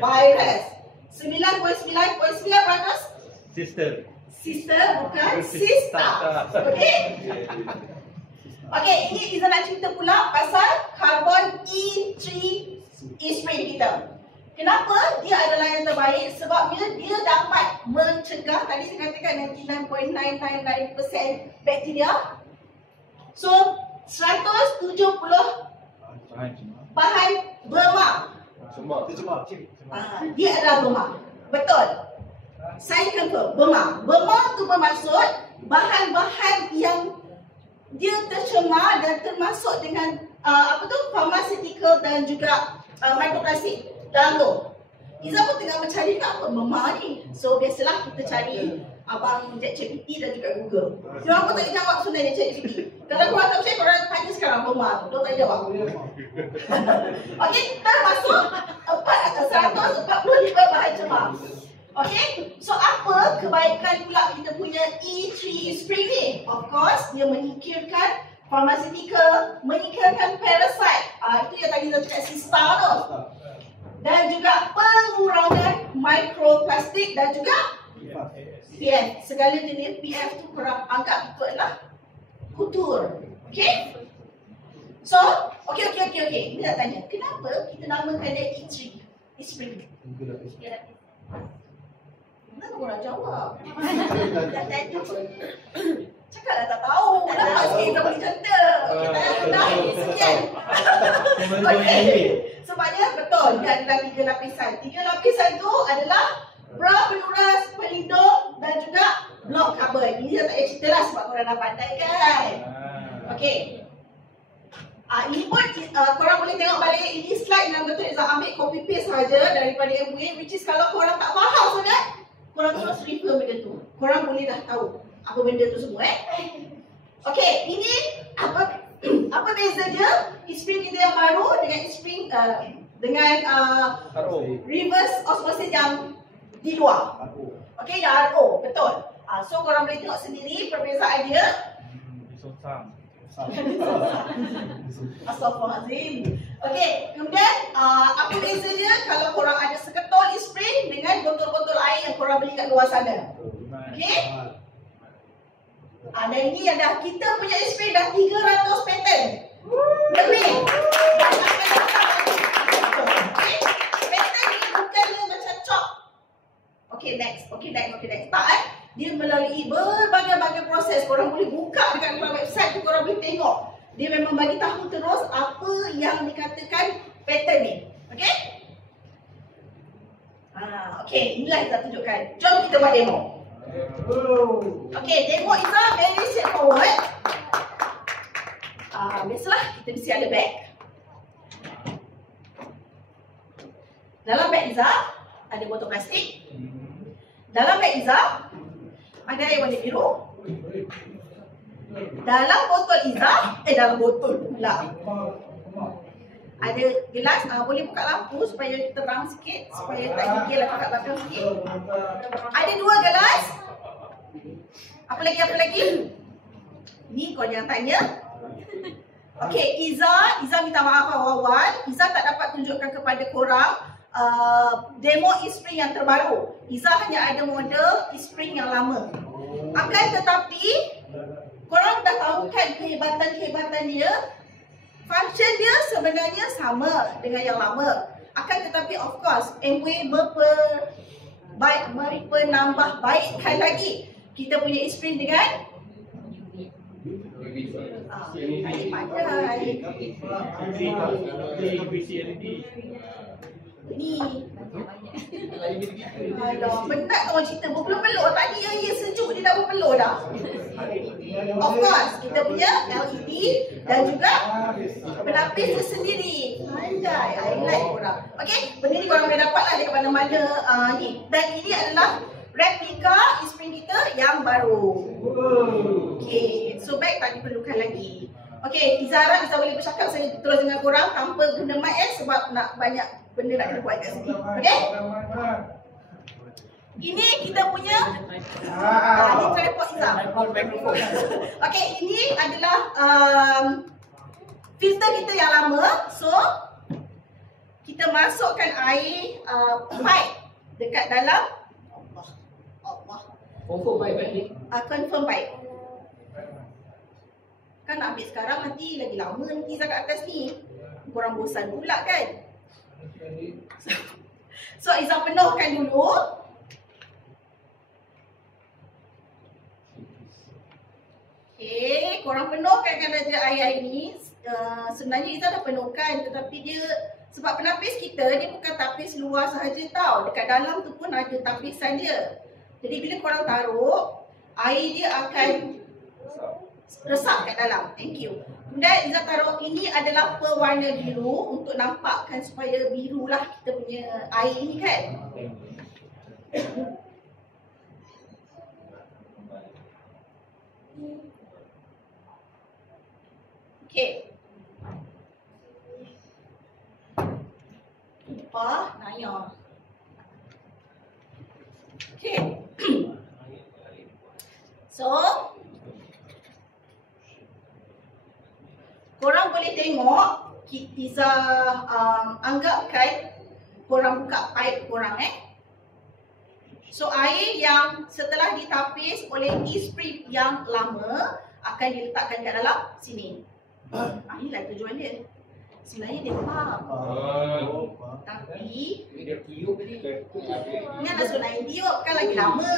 Virus. 9.9.9%. Sister bukan sister. Okey. Okey, ini Iza nak cerita pula pasal karbon E3 E-spring kita. Kenapa dia adalah yang terbaik? Sebabnya dia dapat mencegah, tadi saya katakan 99.999% bakteria. So 170 bahan bermak. Dia adalah bermak. Betul. Saya confirm bermak. Bermak tu bermaksud bahan-bahan yang dia tercemar dan termasuk dengan pharmaceutical dan juga mikroplastik dalam tu. Iza pun tengah mencari tak apa bermak ni. So biasalah kita cari abang ChatGPT dan juga Google. Diorang pun tak jawab sebenarnya ChatGPT. Kalau korang tak percaya, korang tanya sekarang bermak tu. Diorang tak jawab. Okey, termasuk 145 bahan cemar. Okey, so apa kebaikan pula kita punya E3 E-spring ni? Of course, dia menyingkirkan pharmaceutical, menyingkirkan parasite. Itu yang tadi saya cakap sista tu. Dan juga pengurangan mikroplastik dan juga PF. Segala jenis PF tu korang anggap itu adalah kutur. Okey? So, okey. Ini nak tanya, kenapa kita namakan dia E3 E-spring? Kenapa korang jawab? Dah tanya. Cakaplah tak tahu. Kenapa sikit kita boleh cerita? Dah sekian. Okey. Sebabnya betul, dia adalah 3 lapisan. 3 lapisan tu adalah bra peluras, pelindung dan juga block carbon. Ini saya tak payah cerita lah sebab korang dah pandai kan. Okey. Ini pun korang boleh tengok balik ini slide yang betul Izzah ambil copy paste saja daripada MWA, which is kalau korang tak faham sangat, korang terus refer benda tu. Korang boleh dah tahu apa benda tu semua Okey, ini apa beza dia? E-spring kita yang baru dengan e-spring dengan reverse osmosis yang di luar. Okey, yang RO, betul. So korang boleh tengok sendiri perbezaan dia. Astaghfirullahaladzim. Okey, kemudian apa beza dia kalau korang ada seketol e-spring dengan botol-botol air yang korang beli kat luar sana. Okey. Dan ini yang dah kita punya e-spring dah 300 patent. Lebih. Patent ni bukannya macam cop. Okey, next. Tak dia melalui berbagai-bagai proses. Korang boleh buka dekat dalam website tu, korang boleh tengok. Dia memang bagi tahu terus apa yang dikatakan patent ni. Okey? Okey, inilah kita tunjukkan. Jom kita buat demo. Okey, demo kita very straightforward. Biasalah kita mesti ada bag. Dalam bag Izzah ada botol plastik. Dalam bag Izzah ada air warna biru. Dalam botol Izzah, dalam botol pula ada gelas. Boleh buka lampu supaya terang sikit, supaya tak gigil lah kat belakang sikit. Ada 2 gelas. Apa lagi? Ni kau jangan tanya. Okey, Izzah minta maaf awal-awal. Izzah tak dapat tunjukkan kepada korang demo e-spring yang terbaru. Izzah hanya ada model e-spring yang lama. Akan tetapi korang dah tahu kan kehebatan dia. Function dia sebenarnya sama dengan yang lama. Akan tetapi of course MWA menambah baikkan lagi kita punya e-spring dengan pandai. Ni alah, penat kau cerita berpeluh-peluh. Tadi air sejuk dia dah berpeluh dah. Of course, kita punya LED dan juga penapis tersendiri. Pandai, I like korang. Okey, benda ni korang boleh dapat lah dekat mana-mana ni. Dan ini adalah replika e-spring kita yang baru. Okey, so bag tak diperlukan lagi. Okey, Izzah harap Izzah boleh bercakap saya terus dengan korang tanpa guna mic sebab nak banyak benda nak kena buat kat sini. Okey? Ini kita punya ini tripod Izzah. Okey, ini adalah filter kita yang lama. So kita kita masukkan air pipe dekat dalam Allah. Confirm baik-baik. Confirm pipe. Kan nak ambil sekarang nanti lagi lama nanti kat atas ni. Korang bosan pula kan? So Izzah penuhkan dulu. Okay, korang penuhkan kan aja air ni. Sebenarnya Izzah dah penuhkan, tetapi dia sebab penapis kita dia bukan tapis luar sahaja tau. Dekat dalam tu pun ada tapisan dia. Jadi bila korang taruh, air dia akan resap kat dalam. Thank you. Kemudian Izzah taruh ini adalah pewarna biru untuk nampakkan supaya birulah kita punya air ni kan. Okay. Apa? Naya. Okay. So, korang boleh tengok Izzah anggapkan korang buka pipe korang So air yang setelah ditapis oleh e-spring yang lama akan diletakkan kat dalam sini. Inilah tujuan dia. Sebenarnya dia faham. Tapi ingat dah suruh naik tiup kan lagi lama.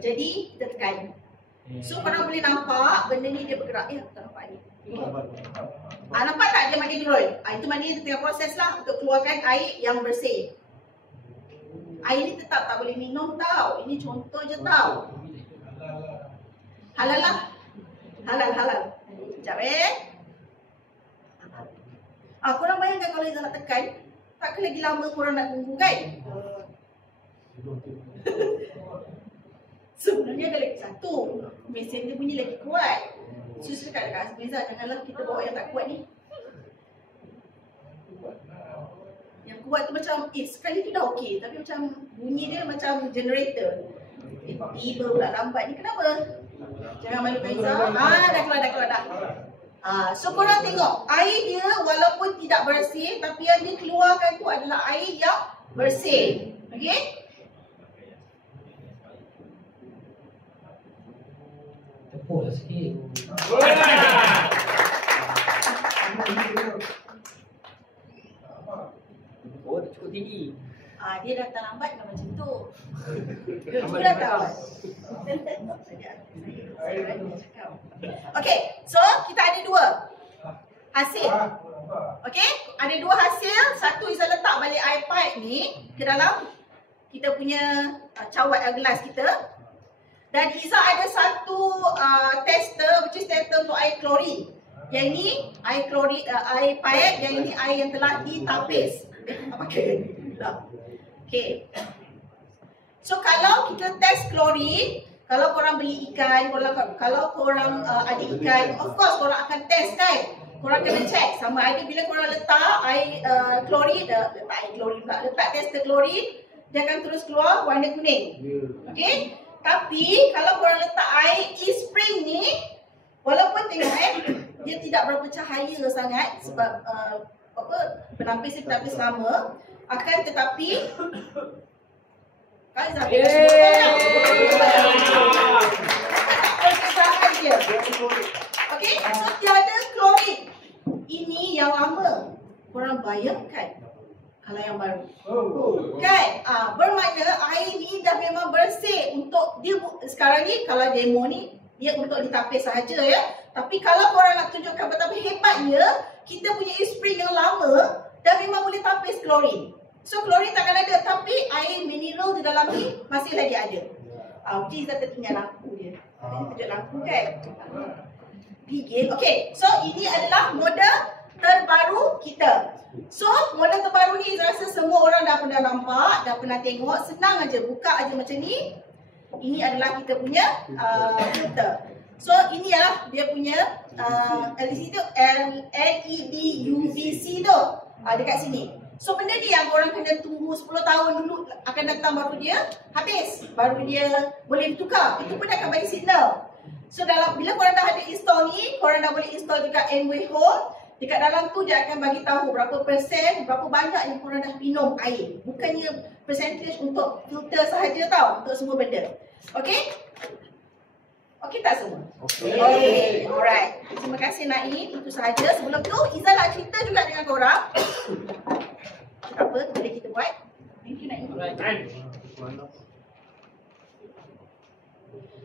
Jadi kita tekan. So korang boleh nampak benda ni dia bergerak. Tak nampak ni. Nampak tak dia makin roll? Itu maknanya dia tengah proses lah untuk keluarkan air yang bersih. Air ni tetap tak boleh minum tau. Ini contoh je tau. Halal lah. Halal. Sekejap korang bayangkan kalau Izzah nak tekan, takkan lagi lama korang nak tunggu kan? Sebenarnya ada lagi satu. Mesin dia bunyi lagi kuat. Sus dekat Izzah, janganlah kita bawa yang tak kuat ni. Yang kuat tu macam, sekali tu dah okey. Tapi macam bunyi dia macam generator. Tiba pula lambat ni, kenapa? Jangan malu Izzah. Dah keluar. So korang tengok, air dia walaupun tidak bersih, tapi yang dia keluarkan tu adalah air yang bersih. Okay? Tepuk lah sikit. Oh, dia cukup tinggi. Dia datang lambat kan macam tu. Dia datang. Okay, so kita ada dua hasil. Okay, ada dua hasil. Satu Izzah letak balik air pipe ni ke dalam kita punya cawat gelas kita. Dan Izzah ada satu tester, which is tester untuk air klorin. Yang ini air klorin, air pipe. Yang ini air yang telah ditapis. Okay. So kalau kita test klorin, kalau korang beli ikan, kalau korang ada ikan, of course korang akan test kan. Korang kena check sama ada bila korang letak air klorin, letak tester klorin, dia akan terus keluar warna kuning. Okay. Tapi kalau korang letak air e-spring ni, walaupun tengok dia tidak berapa cahaya sangat sebab penapis lama, akan tetapi kan Izzah perbezaan dia. Okey, so tiada klorin. Ini yang lama. Korang bayangkan kalau yang baru. Kan? Bermakna air ni dah memang bersih untuk dia. Sekarang ni kalau demo ni dia untuk ditapis sahaja ya. Tapi kalau korang nak tunjukkan betapa hebatnya, kita punya e-spring yang lama dah memang boleh tapis klorin. So klorin takkan ada, tapi air mineral di dalam ni masih lagi ada. Which is tertinggal lampu dia. Tunjuk lampu kan. Gigil. Okay, so ini adalah model terbaru kita. So model terbaru ni saya rasa semua orang dah pernah nampak, dah pernah tengok. Senang aja, buka aja macam ni. Ini adalah kita punya filter. So ini adalah dia punya LCD tu, LED UVC tu dekat sini. So benda ni yang korang kena tunggu 10 tahun dulu akan datang baru dia habis. Baru dia boleh ditukar. Itu pun akan bagi signal. So bila korang dah ada install ni, korang dah boleh install juga NWay Home. Dekat dalam tu dia akan bagi tahu berapa persen, berapa banyak yang korang dah minum air. Bukannya percentage untuk filter sahaja tau, untuk semua benda. Okay? Okay tak semua? Okay. Alright. Terima kasih Naim. Itu sahaja. Sebelum tu, Izzah nak cerita juga dengan korang. Tak apa, boleh kita buat. Thank you Naim.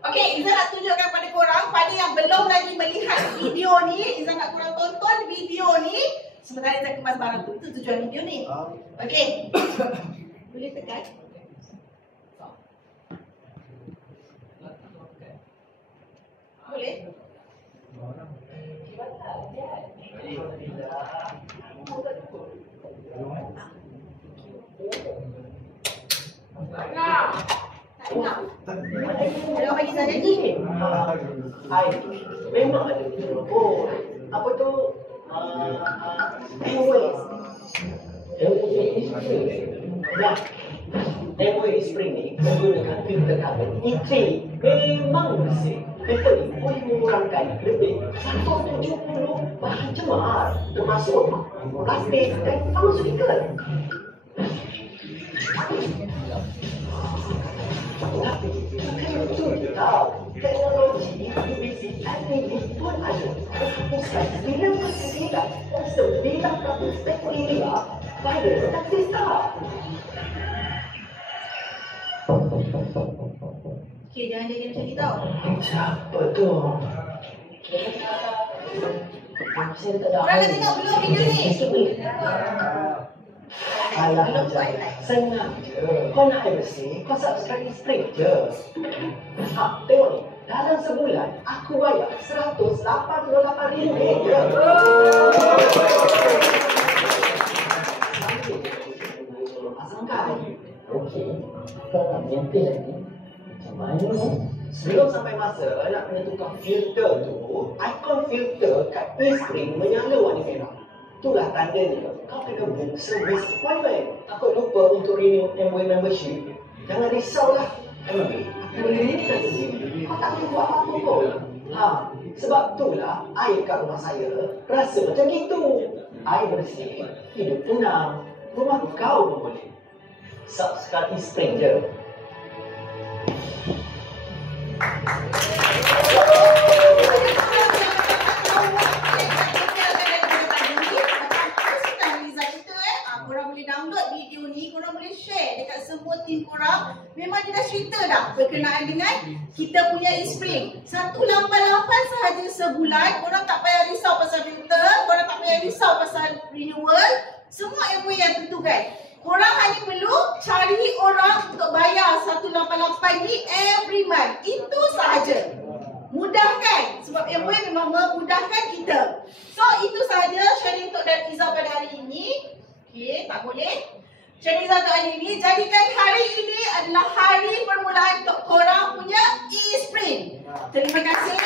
Okay, Izzah nak tunjukkan pada korang, pada yang belum lagi melihat video ni, Izzah nak korang tonton video ni sementara Izzah kemas barang tu. Itu tujuan video ni. Okay. Boleh tekan? Boleh? Tak nak. Kalau bagi saya ni. Memang ada. Oh, apa tu? MOA spring ni menggunakan filter karbon E3. Memang bersih. Filter ni boleh mengurangkan lebih 170 bahan cemar termasuk plastik dan pharmaceutical. Tapi bukan betul tahu teknologi UVC LED pun ada menghapuskan 99% bakteria, virus dan sisa. Okay, jangan jadi macam ni tau. Siapa tu? Korang dah tengok belum video ni? Alah, senang je. Kau nak air bersih, kau subscribe spring je. Ha, tengok ni. Dalam sebulan, aku bayar RM188 je. Pasangkan. Okey, kau nak maintain lagi. Macam mana ni? Sebelum sampai masa nak kena tukar filter tu, ikon filter kat e-spring menyala warna merah. Itulah tandanya kau kena book service appointment. Takut lupa untuk renew MOA membership. Jangan risaulah. MOA akan mengirimkan sendiri. Kau tak boleh buat apa-apa pun. Sebab itulah air kat rumah saya rasa macam gitu. Air bersih, hidup tenang. Rumah kau pun boleh. Subscribe e-spring je. Korang boleh download video ni, korang boleh share dekat semua team korang. Memang dia dah cerita dah berkenaan dengan kita punya e-spring. 188 sahaja sebulan. Korang tak payah risau pasal filter, korang tak payah risau pasal renewal. Semua MOA yang tentukan. Korang hanya perlu cari orang untuk bayar 188 ni every month. Itu sahaja. Mudahkan. Sebab MOA memang memudahkan kita. So itu sahaja sharing untuk dari Izzah pada hari ini. Okay, tak boleh. Sharing Izzah untuk hari ini. Jadikan hari ini adalah hari permulaan untuk korang punya e-spring. Terima kasih.